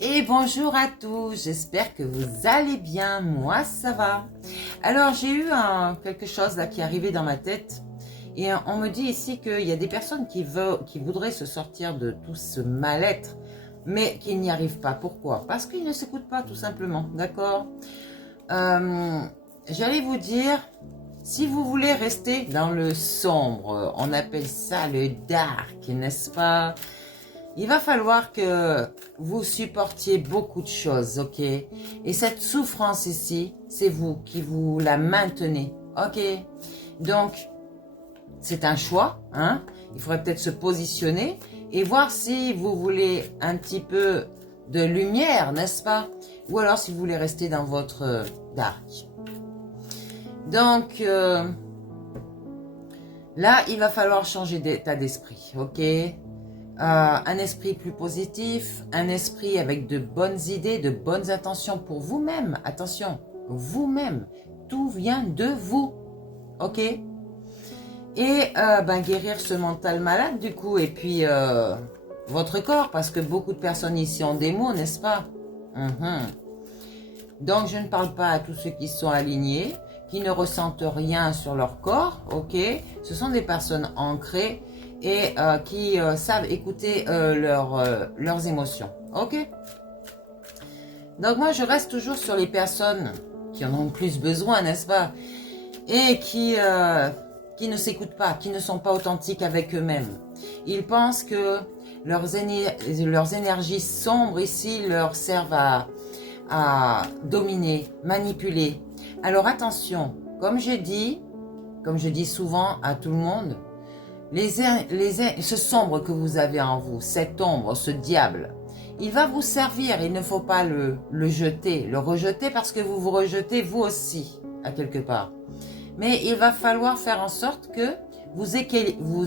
Et bonjour à tous, j'espère que vous allez bien, moi ça va. Alors j'ai eu quelque chose là qui est arrivé dans ma tête et on me dit ici qu'il y a des personnes qui voudraient se sortir de tout ce mal-être, mais qui n'y arrivent pas. Pourquoi? Parce qu'ils ne s'écoutent pas tout simplement, d'accord. J'allais vous dire, si vous voulez rester dans le sombre, on appelle ça le dark, n'est-ce pas? Il va falloir que vous supportiez beaucoup de choses, ok? Et cette souffrance ici, c'est vous qui vous la maintenez, ok? Donc, c'est un choix, hein? Il faudrait peut-être se positionner et voir si vous voulez un petit peu de lumière, n'est-ce pas? Ou alors si vous voulez rester dans votre dark. Donc, là, il va falloir changer d'état d'esprit, ok? Un esprit plus positif, un esprit avec de bonnes idées, de bonnes intentions pour vous-même. Attention, vous-même, tout vient de vous, ok? Et guérir ce mental malade du coup, et puis votre corps, parce que beaucoup de personnes ici ont des maux, n'est-ce pas? Donc je ne parle pas à tous ceux qui sont alignés, qui ne ressentent rien sur leur corps, ok? Ce sont des personnes ancrées et qui savent écouter leurs émotions, ok? Donc moi je reste toujours sur les personnes qui en ont plus besoin, n'est-ce pas? Et qui ne s'écoutent pas, qui ne sont pas authentiques avec eux-mêmes. Ils pensent que leurs énergies sombres ici leur servent à dominer, manipuler. Alors attention, comme je dis souvent à tout le monde, ce sombre que vous avez en vous, cette ombre, ce diable, il va vous servir, il ne faut pas le rejeter parce que vous vous rejetez vous aussi, à quelque part. Mais il va falloir faire en sorte que vous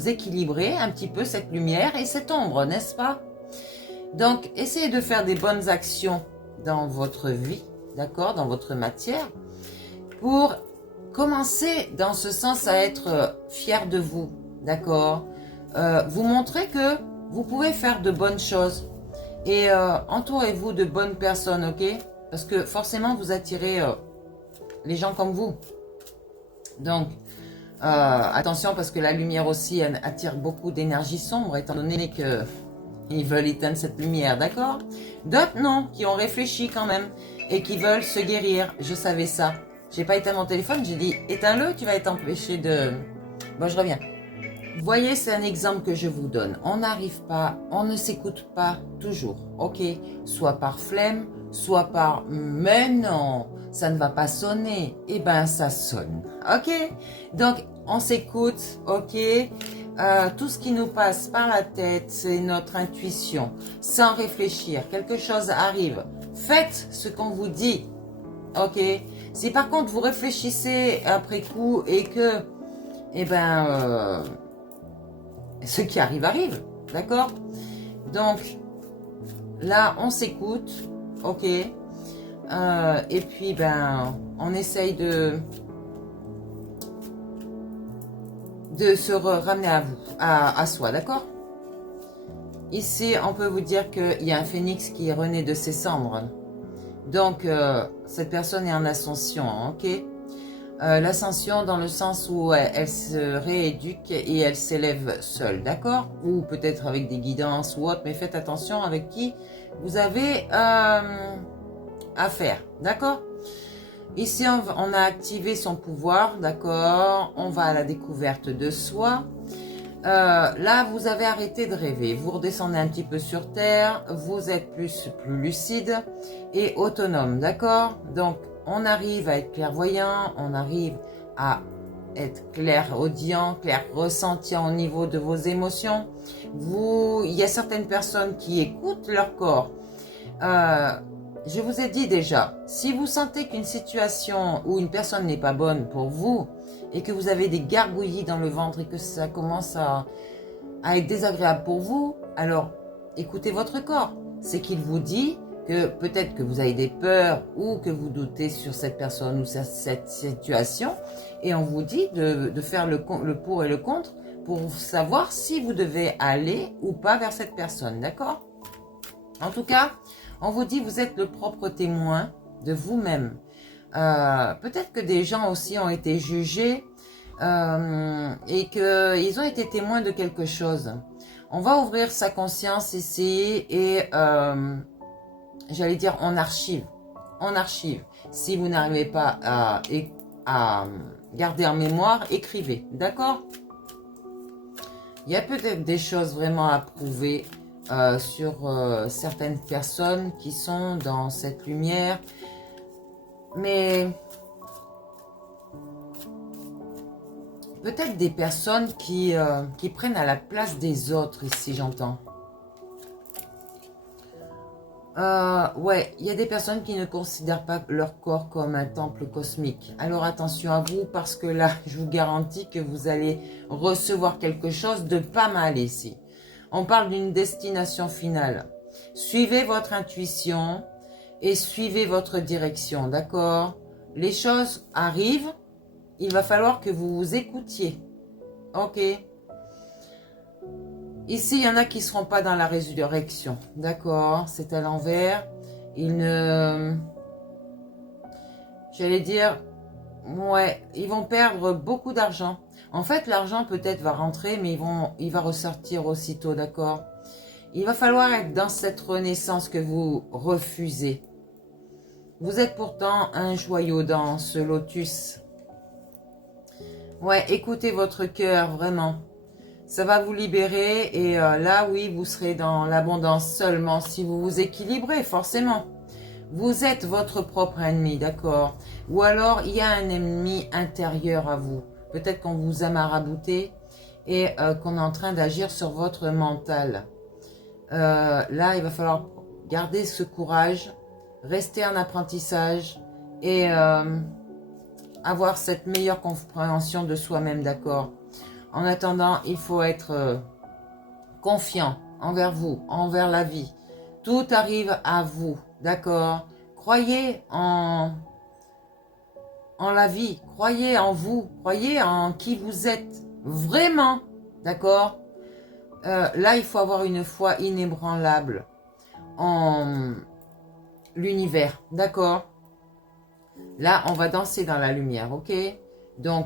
équilibrez un petit peu cette lumière et cette ombre, n'est-ce pas? Donc, essayez de faire des bonnes actions dans votre vie, d'accord, dans votre matière, pour commencer dans ce sens à être fier de vous, d'accord. Vous montrez que vous pouvez faire de bonnes choses et entourez-vous de bonnes personnes, ok? Parce que forcément vous attirez les gens comme vous. Donc attention parce que la lumière aussi attire beaucoup d'énergie sombre étant donné que ils veulent éteindre cette lumière, d'accord? D'autres non, qui ont réfléchi quand même et qui veulent se guérir. Je savais ça. J'ai pas éteint mon téléphone, j'ai dit éteins-le, tu vas être empêché de... Bon, je reviens. Vous voyez, c'est un exemple que je vous donne. On n'arrive pas, on ne s'écoute pas toujours, ok? Soit par flemme, soit par mais non, ça ne va pas sonner. Eh ben, ça sonne, ok? Donc, on s'écoute, ok? Tout ce qui nous passe par la tête, c'est notre intuition. Sans réfléchir, quelque chose arrive. Faites ce qu'on vous dit, ok? Si par contre vous réfléchissez après coup et que, eh ben, ce qui arrive, arrive, d'accord? Donc, là, on s'écoute, ok? Et puis, ben, on essaye de se ramener à vous, à soi, d'accord? Ici, on peut vous dire qu'il y a un phénix qui renaît de ses cendres. Donc, cette personne est en ascension, ok? L'ascension dans le sens où elle se rééduque et elle s'élève seule, d'accord? Ou peut-être avec des guidances ou autre, mais faites attention avec qui vous avez affaire, d'accord? Ici, on a activé son pouvoir, d'accord? On va à la découverte de soi. Là, vous avez arrêté de rêver. Vous redescendez un petit peu sur Terre. Vous êtes plus lucide et autonome, d'accord? Donc, on arrive à être clairvoyant. On arrive à être clairaudient, clair ressentient au niveau de vos émotions. Il y a certaines personnes qui écoutent leur corps. Je vous ai dit déjà, si vous sentez qu'une situation ou une personne n'est pas bonne pour vous et que vous avez des gargouillis dans le ventre et que ça commence à être désagréable pour vous, alors écoutez votre corps. C'est qu'il vous dit que peut-être que vous avez des peurs ou que vous doutez sur cette personne ou sur cette situation et on vous dit de faire le pour et le contre pour savoir si vous devez aller ou pas vers cette personne, d'accord ? En tout cas, on vous dit, vous êtes le propre témoin de vous-même. Peut-être que des gens aussi ont été jugés et qu'ils ont été témoins de quelque chose. On va ouvrir sa conscience ici et j'allais dire on archive. On archive. Si vous n'arrivez pas à garder en mémoire, écrivez. D'accord? Il y a peut-être des choses vraiment à prouver sur certaines personnes qui sont dans cette lumière. Mais peut-être des personnes qui prennent à la place des autres ici, j'entends. Ouais, il y a des personnes qui ne considèrent pas leur corps comme un temple cosmique. Alors attention à vous parce que là, je vous garantis que vous allez recevoir quelque chose de pas mal ici. On parle d'une destination finale. Suivez votre intuition et suivez votre direction, d'accord? Les choses arrivent, il va falloir que vous vous écoutiez. Ok? Ici, il y en a qui ne seront pas dans la résurrection. D'accord, c'est à l'envers. Ils ne... J'allais dire... Ouais, ils vont perdre beaucoup d'argent. En fait, l'argent peut-être va rentrer, mais il va ressortir aussitôt, d'accord? Il va falloir être dans cette renaissance que vous refusez. Vous êtes pourtant un joyau dans ce lotus. Ouais, écoutez votre cœur, vraiment. Ça va vous libérer et là, oui, vous serez dans l'abondance seulement si vous vous équilibrez, forcément. Vous êtes votre propre ennemi, d'accord? Ou alors, il y a un ennemi intérieur à vous. Peut-être qu'on vous a marabouté et qu'on est en train d'agir sur votre mental. Là, il va falloir garder ce courage, rester en apprentissage et avoir cette meilleure compréhension de soi-même, d'accord? En attendant, il faut être confiant envers vous, envers la vie. Tout arrive à vous, d'accord? Croyez en la vie, croyez en vous, croyez en qui vous êtes, vraiment, d'accord? Là, il faut avoir une foi inébranlable en l'univers, d'accord? Là, on va danser dans la lumière, ok? Donc,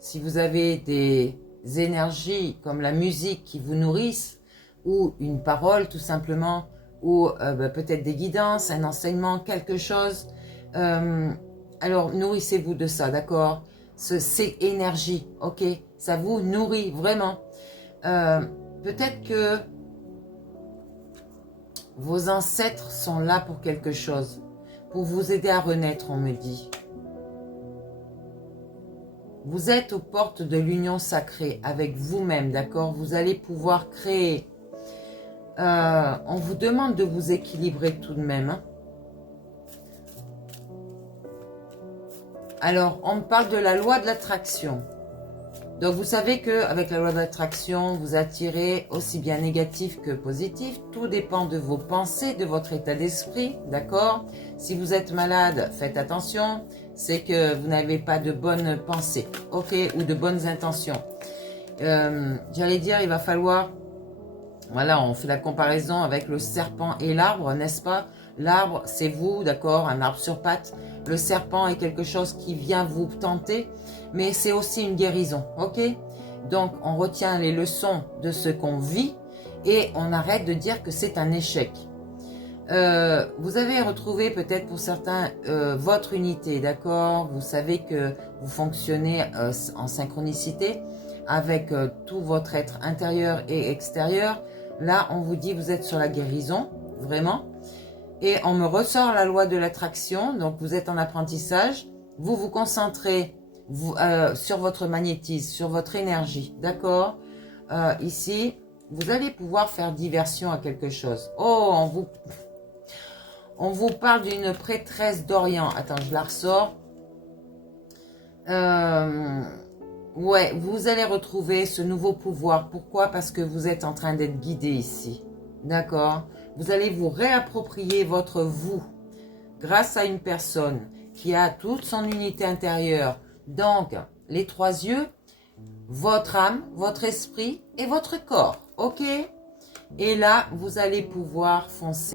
si vous avez des énergies comme la musique qui vous nourrissent, ou une parole tout simplement, ou peut-être des guidances, un enseignement, quelque chose, alors nourrissez-vous de ça, d'accord? C'est énergie, ok? Ça vous nourrit vraiment. Peut-être que vos ancêtres sont là pour quelque chose, pour vous aider à renaître, on me dit. Vous êtes aux portes de l'union sacrée avec vous-même, d'accord? Vous allez pouvoir créer. On vous demande de vous équilibrer tout de même. Hein? Alors, on parle de la loi de l'attraction. Donc, vous savez qu'avec la loi de l'attraction, vous attirez aussi bien négatif que positif. Tout dépend de vos pensées, de votre état d'esprit, d'accord? Si vous êtes malade, faites attention. C'est que vous n'avez pas de bonnes pensées, ok? Ou de bonnes intentions. J'allais dire, il va falloir... Voilà, on fait la comparaison avec le serpent et l'arbre, n'est-ce pas? L'arbre, c'est vous, d'accord? Un arbre sur pattes. Le serpent est quelque chose qui vient vous tenter, mais c'est aussi une guérison, ok? Donc, on retient les leçons de ce qu'on vit et on arrête de dire que c'est un échec. Vous avez retrouvé peut-être pour certains votre unité, d'accord? Vous savez que vous fonctionnez en synchronicité avec tout votre être intérieur et extérieur. Là, on vous dit vous êtes sur la guérison, vraiment. Et on me ressort la loi de l'attraction, donc vous êtes en apprentissage. Vous vous concentrez sur votre magnétisme, sur votre énergie, d'accord? Ici, vous allez pouvoir faire diversion à quelque chose. Oh, on vous parle d'une prêtresse d'Orient. Attends, je la ressors. Ouais, vous allez retrouver ce nouveau pouvoir. Pourquoi? Parce que vous êtes en train d'être guidé ici. D'accord? Vous allez vous réapproprier votre vous grâce à une personne qui a toute son unité intérieure. Donc, les trois yeux, votre âme, votre esprit et votre corps. Ok? Et là, vous allez pouvoir foncer.